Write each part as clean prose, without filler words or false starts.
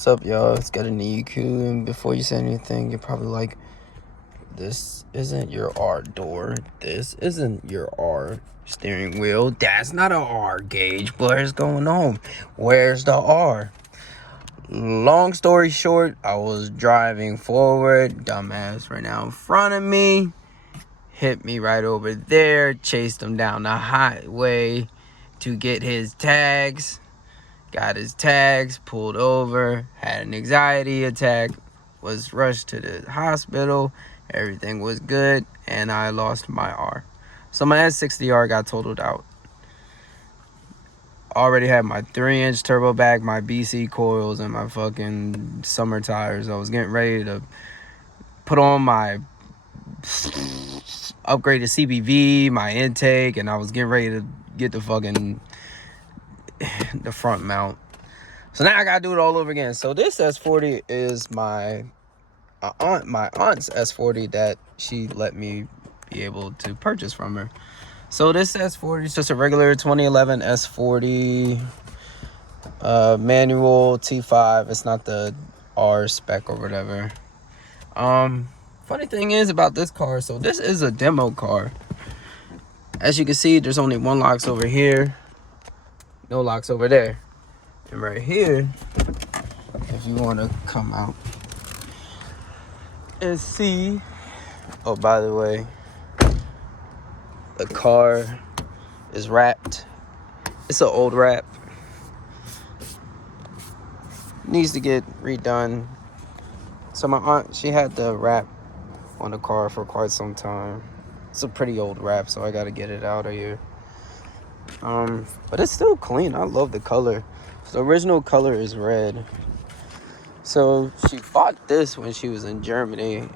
What's up, y'all? It's got an EQ, and before you say anything, you're probably like, this isn't your R door. This isn't your R steering wheel. That's not an R gauge. What is going on? Where's the R? Long story short, I was driving forward. Dumbass right now in front of me. Hit me right over there. Chased him down the highway to get his tags. Got his tags, pulled over, had an anxiety attack, was rushed to the hospital. Everything was good, and I lost my R. So my S60R got totaled out. Already had my 3-inch turbo back, my BC coils, and my fucking summer tires. I was getting ready to put on my upgraded CBV, my intake, and I was getting ready to get the fucking the front mount. So now I gotta do it all over again. So this S40 is my aunt's S40 that she let me be able to purchase from her. So this S40 is just a regular 2011 S40 manual T5. It's not the R spec or whatever. Funny thing is about this car, so this is a demo car. As you can see, there's only one locks over here, no locks over there. And right here, if you want to come out and see, oh, by the way, the car is wrapped. It's an old wrap. Needs to get redone. So my aunt, she had the wrap on the car for quite some time. It's a pretty old wrap, so I got to get it out of here. But it's still clean. I love the color. The original color is red. So she bought this when she was in Germany,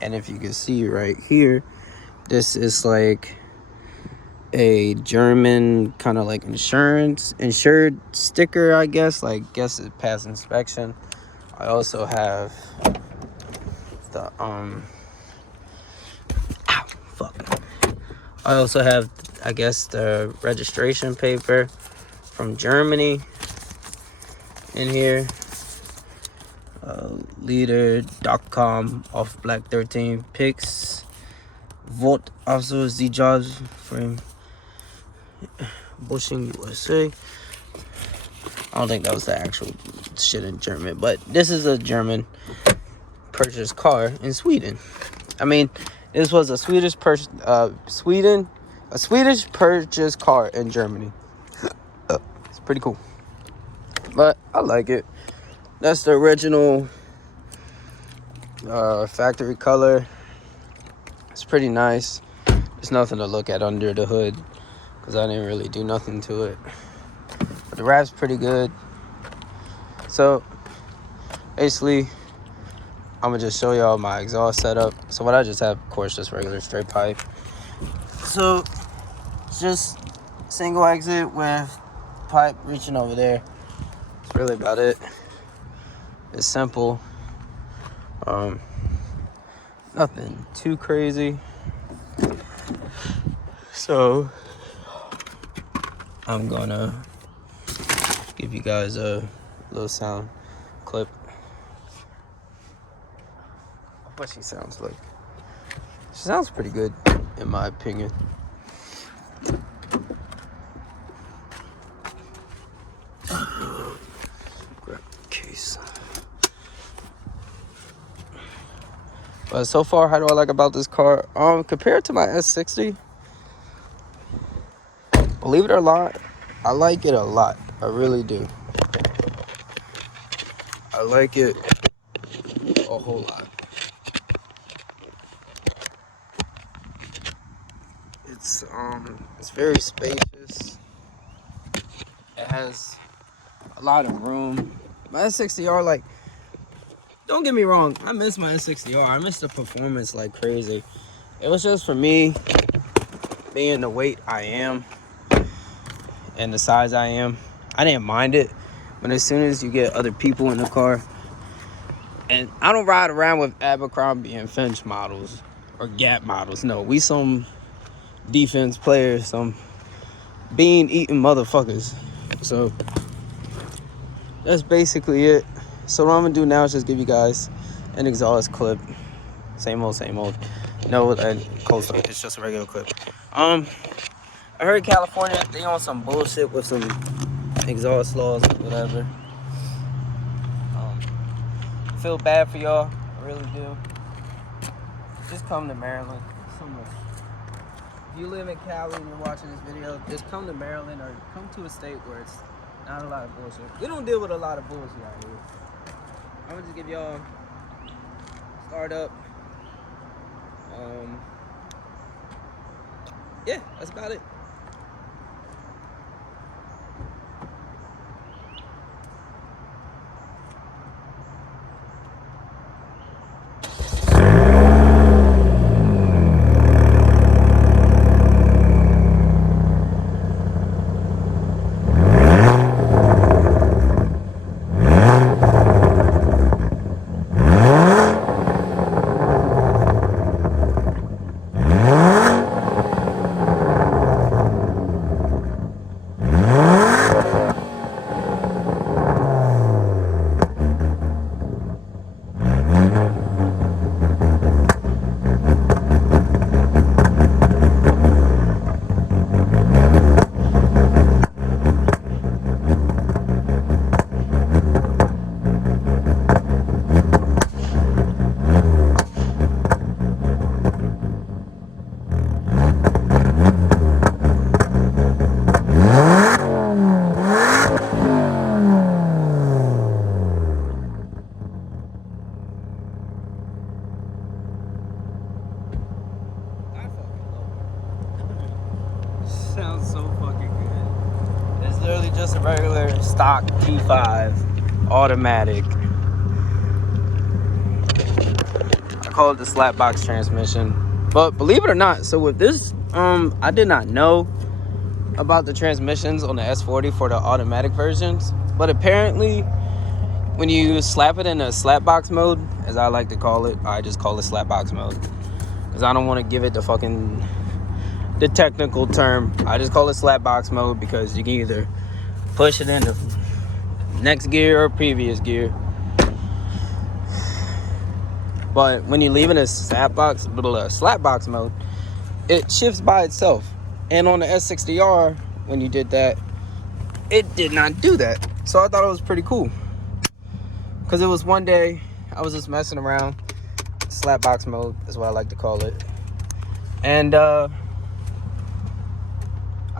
and if you can see right here, this is like a German kind of like insured sticker, I guess. Like, guess it passed inspection. I also have the I also have, I guess, the registration paper from Germany in here. Leader.com off Black 13 picks. Vote also the jobs from Bushing USA. I don't think that was the actual shit in German, but this is a German purchased car in Sweden. I mean, this was a Swedish purchased car in Germany. It's pretty cool, but I like it. That's the original factory color. It's pretty nice. There's nothing to look at under the hood because I didn't really do nothing to it. But the wrap's pretty good. So basically, I'm gonna just show y'all my exhaust setup. So what I just have, of course, just regular straight pipe. So it's just single exit with pipe reaching over there. That's really about it. It's simple. Nothing too crazy. So I'm gonna give you guys a little sound clip of what she sounds like. She sounds pretty good, in my opinion. Grab the case. But so far, how do I like about this car? Compared to my S60, believe it or not, I like it a lot. I really do. I like it a whole lot. It's very spacious. It has a lot of room. My S60R, like, don't get me wrong, I miss my S60R. I miss the performance like crazy. It was just for me, being the weight I am and the size I am, I didn't mind it. But as soon as you get other people in the car, and I don't ride around with Abercrombie and Finch models or Gap models. No, we some defense players, some bean eating motherfuckers. So that's basically it. So what I'm gonna do now is just give you guys an exhaust clip. Same old, same old. No, cold start. It's just a regular clip. I heard California, they on some bullshit with some exhaust laws or whatever. Feel bad for y'all. I really do. Just come to Maryland. So much. If you live in Cali and you're watching this video, just come to Maryland or come to a state where it's not a lot of bullshit. We don't deal with a lot of bullshit out here. I'm gonna just give y'all startup. Yeah, that's about it. Sounds so fucking good. It's literally just a regular stock T5 automatic. I call it the slap box transmission. But believe it or not, so with this, I did not know about the transmissions on the S40 for the automatic versions. But apparently, when you slap it in a slap box mode, as I like to call it, I just call it slap box mode. Because I don't want to give it the technical term. I just call it slap box mode because you can either push it into next gear or previous gear. But when you leave it in slap box mode, it shifts by itself. And on the S60R, when you did that, it did not do that. So I thought it was pretty cool. Because it was one day, I was just messing around. Slap box mode is what I like to call it. And I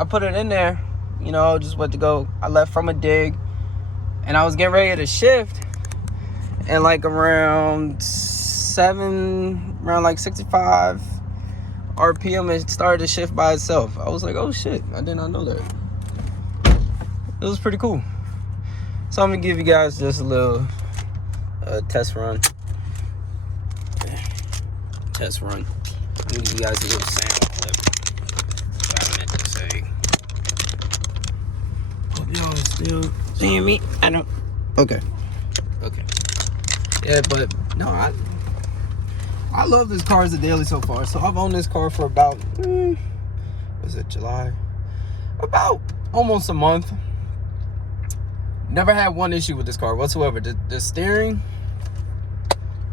put it in there, you know, just went to go. I left from a dig and I was getting ready to shift. And like around 65 RPM, it started to shift by itself. I was like, oh shit, I did not know that. It was pretty cool. So I'm gonna give you guys just a little test run. Test run. I'm gonna give you guys a little sound clip. What I meant to say. Hope y'all still seeing me. I don't. Okay. Okay. Yeah, but no, I love this car as a daily so far. So I've owned this car for about, was it July? About almost a month. Never had one issue with this car whatsoever. The steering,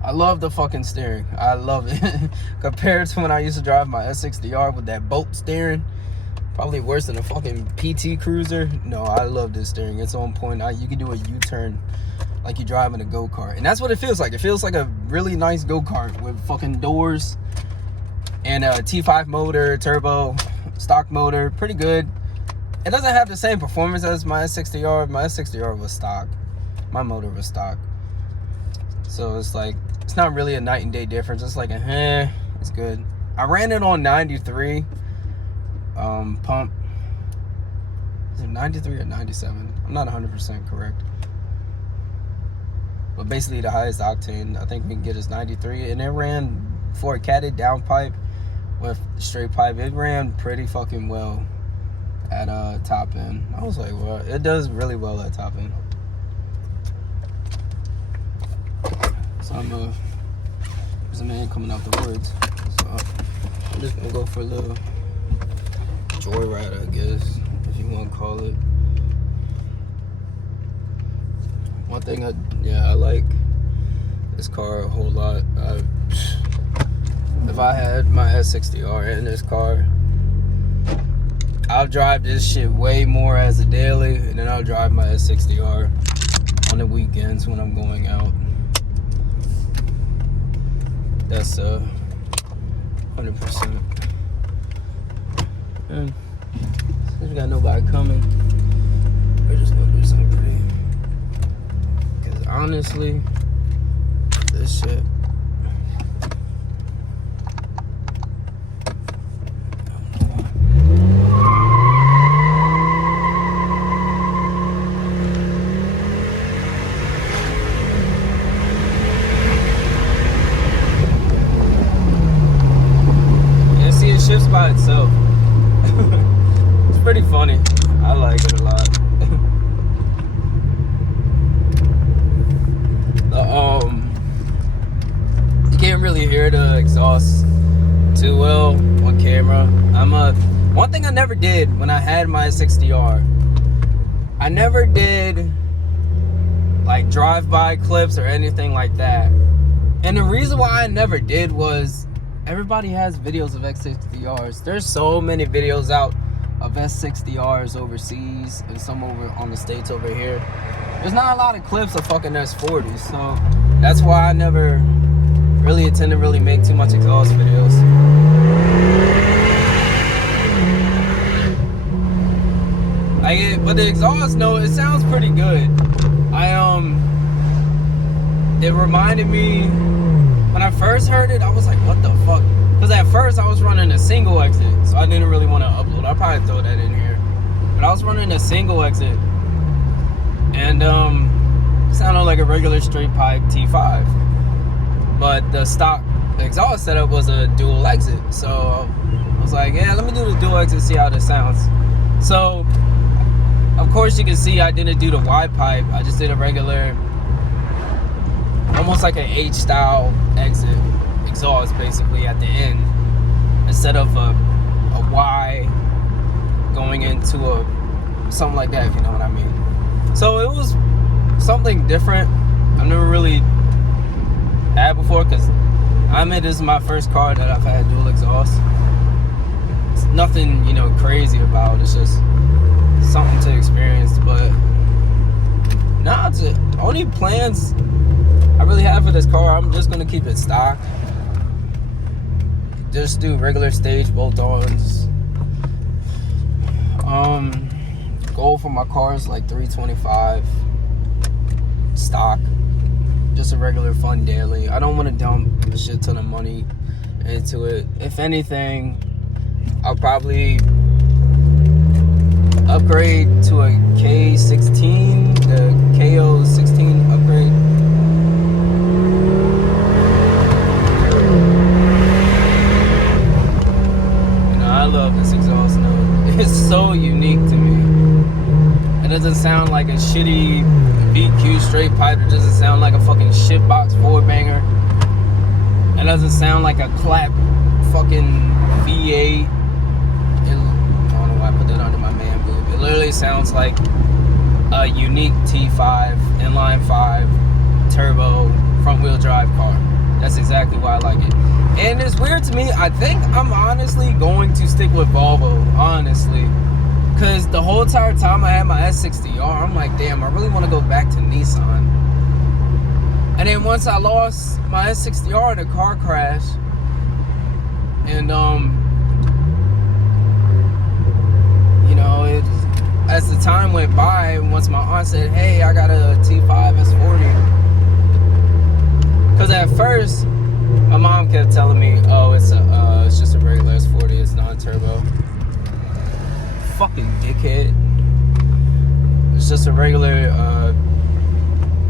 I love the fucking steering. I love it. Compared to when I used to drive my S60R with that boat steering, probably worse than a fucking PT Cruiser. No, I love this steering. It's on point. You can do a U-turn like you're driving a go-kart. And that's what it feels like. It feels like a really nice go-kart with fucking doors and a T5 motor, turbo, stock motor. Pretty good. It doesn't have the same performance as my S60R. My S60R was stock. My motor was stock. So it's like, it's not really a night and day difference. It's like it's good. I ran it on 93 pump. Is it 93 or 97? I'm not 100% correct. But basically the highest octane I think we can get is 93. And it ran, for a catted downpipe with straight pipe, it ran pretty fucking well at top end. I was like, well, it does really well at top end. So there's a man coming out the woods. So I'm just gonna go for a little joyride, I guess, if you wanna call it. One thing Yeah, I like this car a whole lot. If I had my S60R in this car, I'll drive this shit way more as a daily, and then I'll drive my S60R on the weekends when I'm going out. That's 100%. And since we got nobody coming, we're just gonna do something pretty. Cause honestly, this shit. Shifts by itself. It's pretty funny. I like it a lot. You can't really hear the exhaust too well on camera. One thing I never did when I had my S60R, I never did like drive-by clips or anything like that. And the reason why I never did was everybody has videos of S60Rs. There's so many videos out of S60Rs overseas and some over on the States over here. There's not a lot of clips of fucking S40s, so that's why I never really intend to really make too much exhaust videos. But the exhaust, no, it sounds pretty good. It reminded me, when I first heard it, I was like, what the fuck? Because at first I was running a single exit, so I didn't really want to upload. I'll probably throw that in here. But I was running a single exit, and it sounded like a regular straight pipe T5. But the stock exhaust setup was a dual exit. So I was like, yeah, let me do the dual exit, see how this sounds. So, of course you can see I didn't do the wide pipe. I just did a regular, almost like an H-style exit exhaust basically at the end, instead of a Y going into something like that, if you know what I mean. So it was something different I've never really had before, because this is my first car that I've had dual exhaust. It's nothing, crazy about it. It's just something to experience. But nah, it's the only plans I really have for this car, I'm just gonna keep it stock. Just do regular stage bolt-ons. Goal for my car is like 325 stock. Just a regular fun daily. I don't want to dump a shit ton of money into it. If anything, I'll probably upgrade to a K16, the KO16 upgrade. I love this exhaust note. It's so unique to me. It doesn't sound like a shitty VQ straight pipe. It doesn't sound like a fucking shitbox four banger. It doesn't sound like a clap fucking V8. I don't know why I put that under my man boob. It literally sounds like a unique T5 inline 5 turbo front wheel drive car. That's exactly why I like it. And it's weird to me, I think I'm honestly going to stick with Volvo, honestly. Because the whole entire time I had my S60R, I'm like, damn, I really want to go back to Nissan. And then once I lost my S60R in a car crash, and as the time went by, once my aunt said, hey, I got a T5 S40. Because at first, my mom kept telling me, oh, it's just a regular S40, it's non-turbo. Fucking dickhead. It's just a regular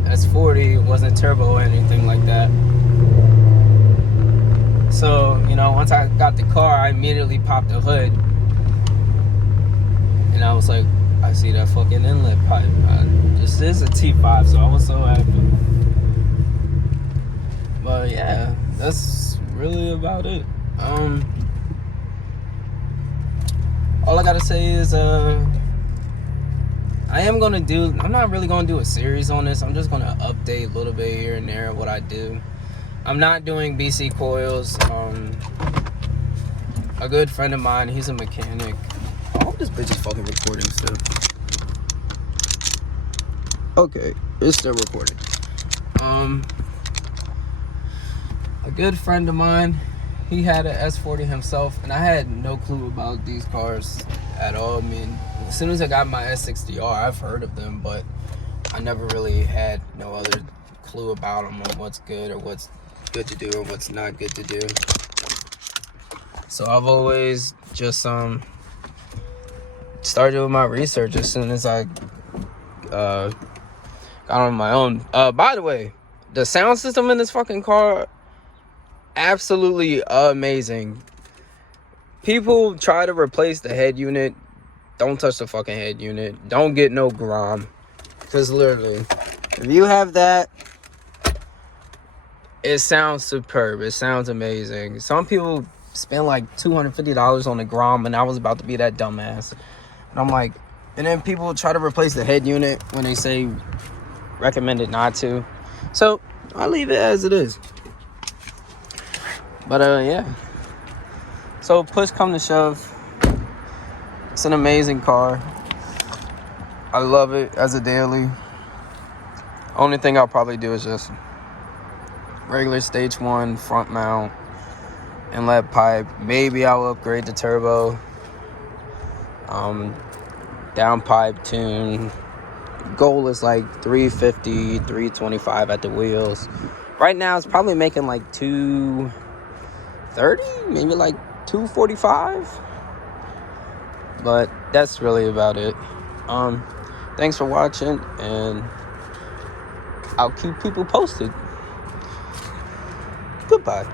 S40, it wasn't turbo or anything like that. So, once I got the car, I immediately popped the hood. And I was like, I see that fucking inlet pipe. This is a T5, so I was so happy. But yeah, that's really about it. All I gotta say is I'm not really gonna do a series on this. I'm just gonna update a little bit here and there what I do. I'm not doing BC coils. A good friend of mine, he's a mechanic. I hope this bitch is fucking recording still. Okay, it's still recording. A good friend of mine, he had an S40 himself, and I had no clue about these cars at all. I mean, as soon as I got my S60R, I've heard of them, but I never really had no other clue about them on what's good or what's good to do or what's not good to do. So I've always just started doing my research as soon as I got on my own. By the way, the sound system in this fucking car, absolutely amazing. People try to replace the head unit. Don't touch the fucking head unit. Don't get no Grom. Because literally, if you have that, it sounds superb. It sounds amazing. Some people spend like $250 on the Grom, and I was about to be that dumbass. And I'm like, and then people try to replace the head unit when they say recommended not to. So I leave it as it is. But yeah. So push come to shove, it's an amazing car. I love it as a daily. Only thing I'll probably do is just regular stage 1 front mount inlet pipe. Maybe I'll upgrade the turbo. Down pipe tune. Goal is like 350, 325 at the wheels. Right now it's probably making like 230, maybe like 245. But that's really about it. Thanks for watching, and I'll keep people posted. Goodbye.